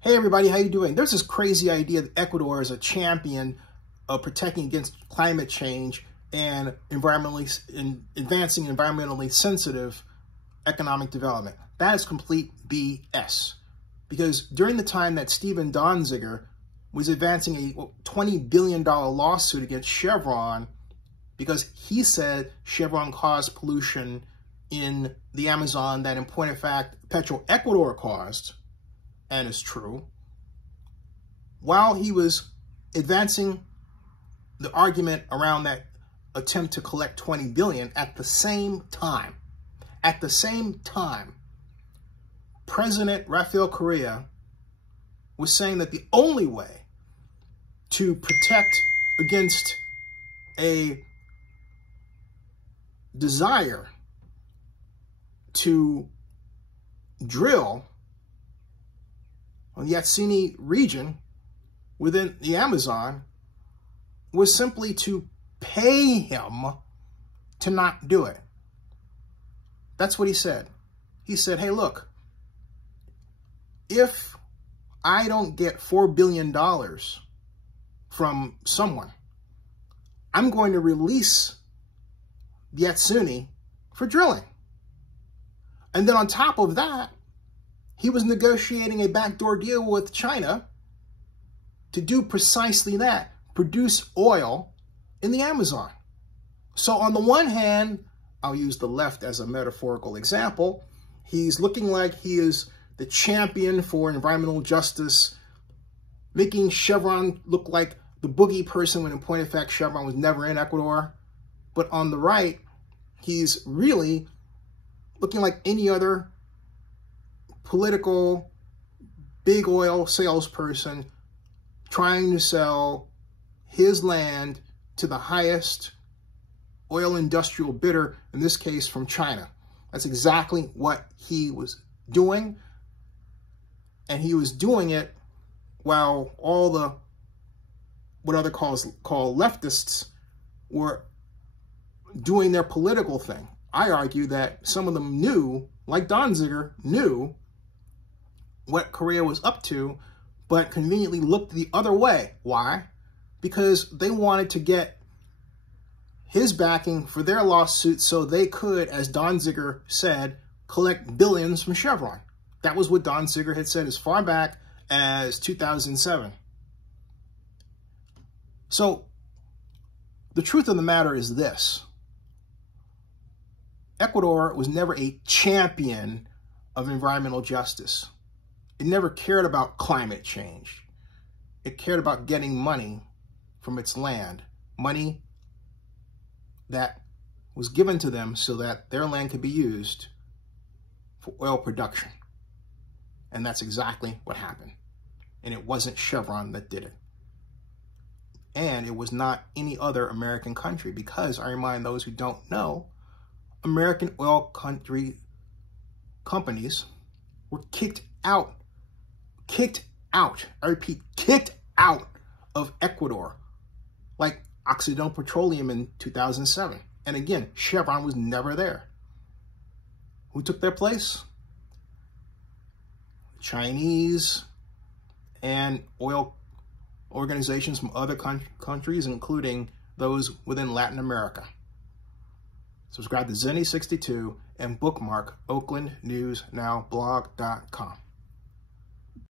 Hey everybody, how you doing? There's this crazy idea that Ecuador is a champion of protecting against climate change and advancing environmentally sensitive economic development. That is complete BS. Because during the time that Stephen Donziger was advancing a $20 billion lawsuit against Chevron because he said Chevron caused pollution in the Amazon that in point of fact Ecuador caused, and is true, while he was advancing the argument around that attempt to collect 20 billion, at the same time, President Rafael Correa was saying that the only way to protect against a desire to drill on the Yatsini region within the Amazon was simply to pay him to not do it. That's what he said. He said, hey, look, if I don't get $4 billion from someone, I'm going to release the Yatsini for drilling. And then on top of that, he was negotiating a backdoor deal with China to do precisely that, produce oil in the Amazon. So on the one hand, I'll use the left as a metaphorical example, he's looking like he is the champion for environmental justice, making Chevron look like the boogie person when in point of fact Chevron was never in Ecuador. But on the right, he's really looking like any other political big oil salesperson trying to sell his land to the highest oil industrial bidder, in this case from China. That's exactly what he was doing. And he was doing it while all the, what other call leftists were doing their political thing. I argue that some of them knew, like Donziger, knew what Correa was up to, but conveniently looked the other way. Why? Because they wanted to get his backing for their lawsuit so they could, as Donziger said, collect billions from Chevron. That was what Donziger had said as far back as 2007. So the truth of the matter is this. Ecuador was never a champion of environmental justice. It never cared about climate change. It cared about getting money from its land, money that was given to them so that their land could be used for oil production. And that's exactly what happened. And it wasn't Chevron that did it. And it was not any other American country, because I remind those who don't know, American oil companies were kicked out, I repeat, kicked out of Ecuador, like Occidental Petroleum in 2007. And again, Chevron was never there. Who took their place? Chinese and oil organizations from other countries, including those within Latin America. Subscribe to Zenny62 and bookmark OaklandNewsNowBlog.com.